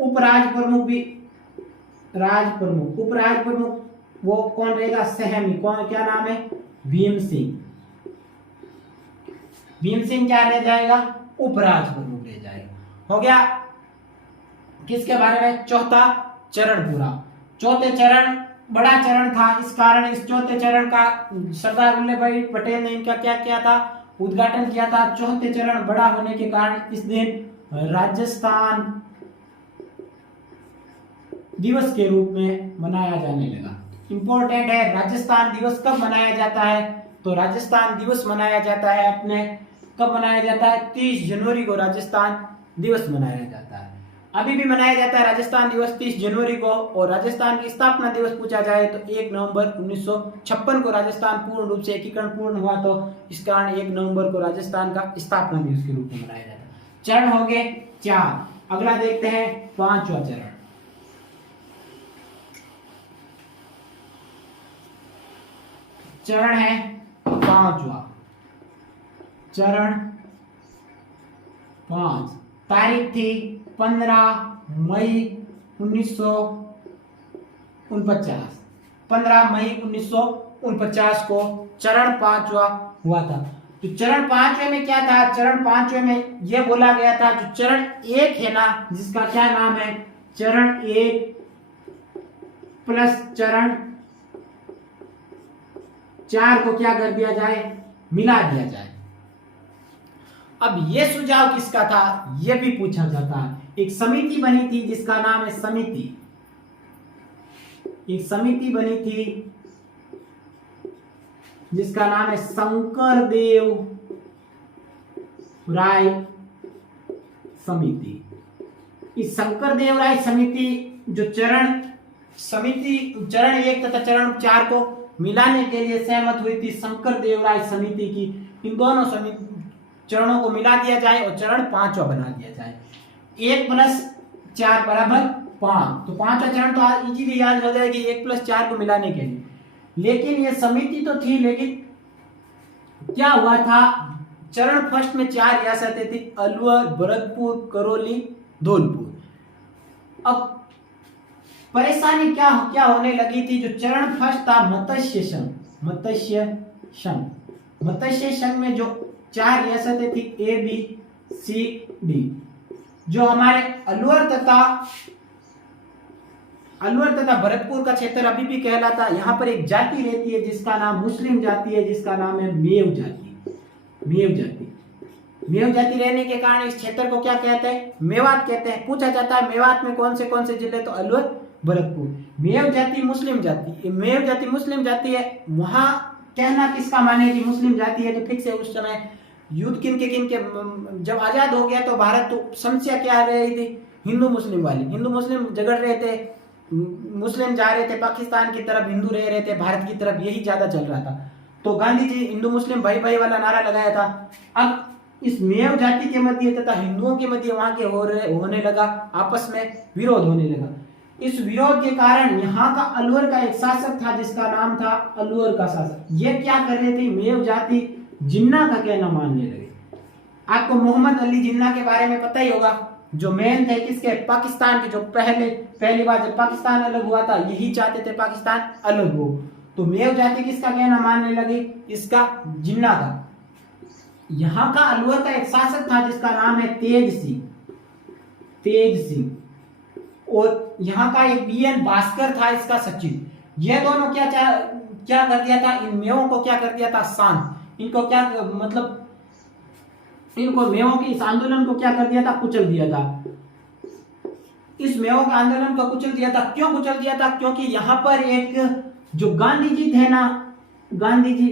उपराज प्रमुख भी, राज प्रमुख, उपराज प्रमुख वो कौन रहेगा? सहमी। कौन, क्या नाम है? भीम सिंह। भीम सिंह क्या रह जाएगा? उपराज प्रमुख रह जाएगा। हो गया किसके बारे में? चौथा चरण पूरा। चौथे चरण बड़ा चरण था, इस कारण इस चौथे चरण का सरदार वल्लभ भाई पटेल ने इनका क्या किया था? उद्घाटन किया था। चौथे चरण बड़ा होने के कारण इस दिन राजस्थान दिवस के रूप में मनाया जाने लगा। इंपॉर्टेंट है, राजस्थान दिवस कब मनाया जाता है? तो राजस्थान दिवस मनाया जाता है अपने, कब मनाया जाता है? 30 जनवरी को राजस्थान दिवस मनाया जाता है। अभी भी मनाया जाता है राजस्थान दिवस 30 जनवरी को। और राजस्थान की स्थापना दिवस पूछा जाए तो 1 नवंबर 1956 को राजस्थान पूर्ण रूप से एकीकरण पूर्ण हुआ। तो इस कारण 1 नवंबर को राजस्थान का स्थापना दिवस के रूप में मनाया जाता है। चरण हो गए 4। अगला देखते हैं 5वां चरण। चरण है 5वां। चरण 5, तारीख थी 15 मई 1949। 15 मई 1949 को चरण 5वां हुआ था। तो चरण 5वें में क्या था? चरण 5वें में यह बोला गया था जो चरण 1 है ना, जिसका क्या नाम है? चरण 1 प्लस चरण 4 को क्या कर दिया जाए? मिला दिया जाए। अब यह सुझाव किसका था? यह भी पूछा जाता है। एक समिति बनी थी जिसका नाम है समिति, एक समिति बनी थी जिसका नाम है शंकरदेव राय समिति। इस शंकरदेव राय समिति जो चरण 1 तथा चरण 4 को मिलाने के लिए सहमत हुई थी, शंकरदेव राय समिति की इन दोनों चरणों को मिला दिया जाए और चरण 5वां बना दिया जाए। 1 + 4 = 5। तो 5वां चरण तो इजीली याद हो जाएगी 1 + 4 को मिलाने के लिए। लेकिन ये समिति तो थी, लेकिन क्या हुआ था? चरण फर्स्ट में 4 रियासतें थी, अलवर, भरतपुर, करौली, धौलपुर। अब परेशानी क्या होने लगी थी? जो चरण फर्स्ट था मत्स्य संघ। मत्स्य संघ में जो 4 रियासतें थी A, B, C, D, जो हमारे अलवर तथा भरतपुर का क्षेत्र अभी भी कहलाता है। यहाँ पर एक जाति रहती है जिसका नाम मुस्लिम जाति है, जिसका नाम है मेव जाति। मेव जाति रहने के कारण इस क्षेत्र को क्या कहते हैं? मेवात कहते हैं। पूछा जाता है मेवात में कौन से जिले? तो अलवर, भरतपुर। मेव जाति मुस्लिम जाति, मेव जाति मुस्लिम जाति है। वहां कहना किसका माने कि मुस्लिम जाति है? तो ठीक से उस समय युद्ध किन के जब आजाद हो गया तो भारत, तो समस्या क्या रही थी? हिंदू मुस्लिम वाली। हिंदू मुस्लिम झगड़ रहे थे, मुस्लिम जा रहे थे पाकिस्तान की तरफ, हिंदू रह रहे थे भारत की तरफ, यही ज्यादा चल रहा था। तो गांधी जी हिंदू मुस्लिम भाई भाई वाला नारा लगाया था। अब इस मेव जाति के मध्य तथा हिंदुओं के मध्य वहां के होने लगा, आपस में विरोध होने लगा। इस विरोध के कारण यहाँ का अलवर का एक शासक था जिसका नाम था अलवर का शासक। ये क्या कर रहे थे? मेव जाति जिन्ना का कहना मानने लगे। आपको मोहम्मद अली जिन्ना के बारे में पता ही होगा, जो मेन थे किसके? पाकिस्तान के। जो पहली बार जब पाकिस्तान अलग हुआ था, यही चाहते थे पाकिस्तान अलग हो। तो मेव जाति किसका कहना मानने लगी? इसका, जिन्ना का। यहाँ का अलवर का एक शासक था जिसका नाम है तेज सिंह। और यहाँ का एक BN भास्कर था इसका सचिव। ये दोनों क्या कर दिया था? इन मेवों को क्या कर दिया था? शांत। इनको क्या मतलब, इनको मेवों के इस आंदोलन को क्या कर दिया था? कुचल दिया था। इस मेवों के आंदोलन को कुचल दिया था। क्यों कुचल दिया था? क्योंकि यहाँ पर एक जो गांधी जी थे ना, गांधी जी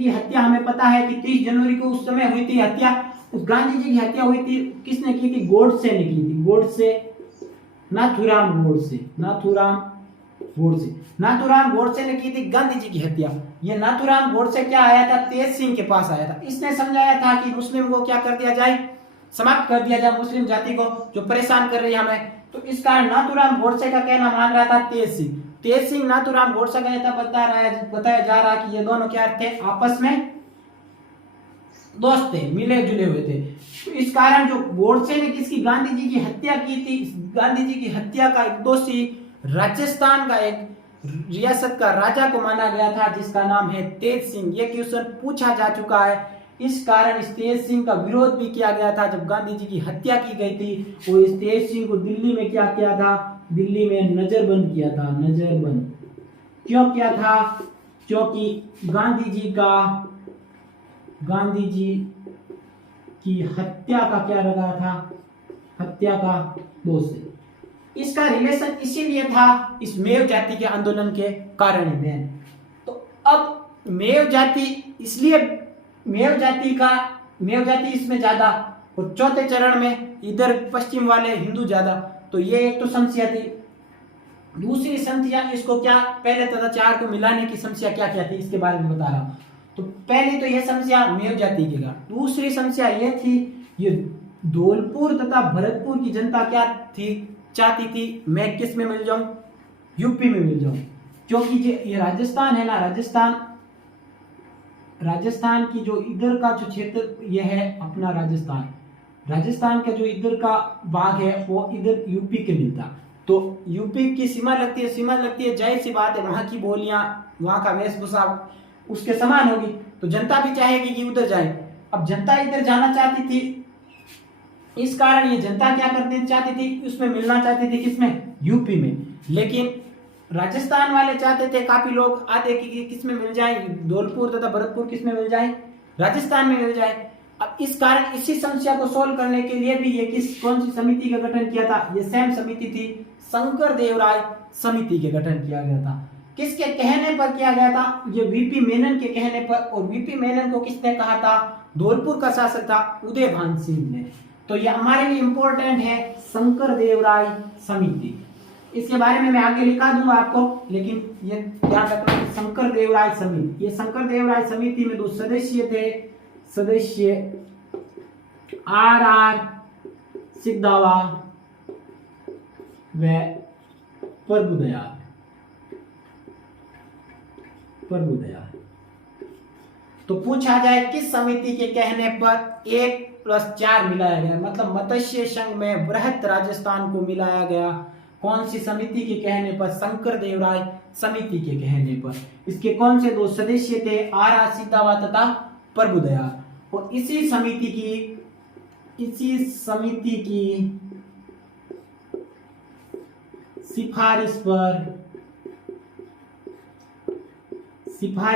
की हत्या हमें पता है कि 30 जनवरी को उस समय हुई थी हत्या। उस गांधी जी की हत्या हुई थी, किसने की थी? गोडसे ने की थी। गोडसे, नाथूराम गोडसे, नाथूराम गोडसे, नाथूराम गोडसे ने की थी गांधी जी की हत्या। ये नाथूराम गोडसे क्या आया था? तेज सिंह के पास आया था। इसने समझाया था कि मुस्लिम को क्या कर दिया जाए? समाप्त कर दिया जाए, मुस्लिम जाति को जो परेशान कर रही है हमें। तो इस कारण नाथूराम गोडसे का कहना मान रहा था तेज सिंह। तेज सिंह नाथूराम गोडसे का नेता बताया जा रहा है कि ये दोनों क्या थे? आपस में दोस्त थे, मिले जुले हुए थे। तो इस कारण जो गोडसे ने किसकी? गांधी जी की हत्या की थी। गांधी जी की हत्या का एक दोषी राजस्थान का एक रियासत का राजा को माना गया था, जिसका नाम है तेज सिंह। ये क्वेश्चन पूछा जा चुका है। इस कारण इस तेज सिंह का विरोध भी किया गया था जब गांधी जी की हत्या की गई थी। और इस तेज सिंह को दिल्ली में क्या किया था? दिल्ली में नजरबंद किया था। नजरबंद क्यों किया था? क्योंकि गांधी जी की हत्या का क्या लगा था? हत्या का दोष है। इसका रिलेशन इसीलिए था इस मेव जाति के आंदोलन के कारण में। तो अब मेव जाति, इसलिए मेव जाति इसमें ज्यादा, और चौथे चरण में इधर पश्चिम वाले हिंदू ज्यादा। तो ये एक तो समस्या थी। दूसरी समस्या, इसको क्या पहले तथा चार को मिलाने की समस्या क्या क्या थी, इसके बारे में बता रहा हूं। तो पहली तो यह समस्या मेव जाति की। दूसरी समस्या यह थी, ये धौलपुर तथा भरतपुर की जनता क्या थी? चाहती थी मैं किस में मिल जाऊं? यूपी में मिल जाऊं। क्योंकि ये राजस्थान है ना, राजस्थान की जो इधर का जो क्षेत्र ये है अपना राजस्थान का जो इधर का भाग है वो इधर यूपी के मिलता। तो यूपी की सीमा लगती है, जाहिर सी बात है वहां की बोलियां, वहां का वेशभूषा उसके समान होगी। तो जनता भी चाहेगी कि उधर जाए। अब जनता इधर जाना चाहती थी, इस कारण ये जनता क्या करती चाहती थी? उसमें मिलना चाहती थी, किसमें? यूपी में। लेकिन राजस्थान वाले चाहते थे, काफी लोग आते कि किसमें मिल जाए? धौलपुर तथा भरतपुर किसमें मिल जाए? राजस्थान में मिल जाए। अब इस कारण इसी समस्या को सोल्व करने के लिए भी ये कौन सी समिति का गठन किया था? ये सेम समिति थी, शंकर देवराय समिति के गठन किया गया था। किसके कहने पर किया गया था? ये वीपी मेनन के कहने पर। और वीपी मेनन को किसने कहा था? धौलपुर का शासक था उदयभान सिंह ने। तो ये हमारे लिए इंपॉर्टेंट है, शंकर देवराय समिति। इसके बारे में मैं आगे लिखा दूंगा आपको, लेकिन ये ध्यान रखना कि शंकर देवराय समिति, ये शंकर देवराय समिति में 2 सदस्य थे। सदस्य आर सिद्धावा व प्रभुदयाल। तो पूछा जाए किस समिति के कहने पर 1+4 मिलाया गया, मतलब मत्स्य संघ में बृहत राजस्थान को मिलाया गया? कौन सी समिति के कहने पर? शंकर देवराय समिति के कहने पर। इसके कौन से 2 सदस्य थे? आर सिद्धावा तथा प्रभुदयाल। और इसी समिति की सिफारिश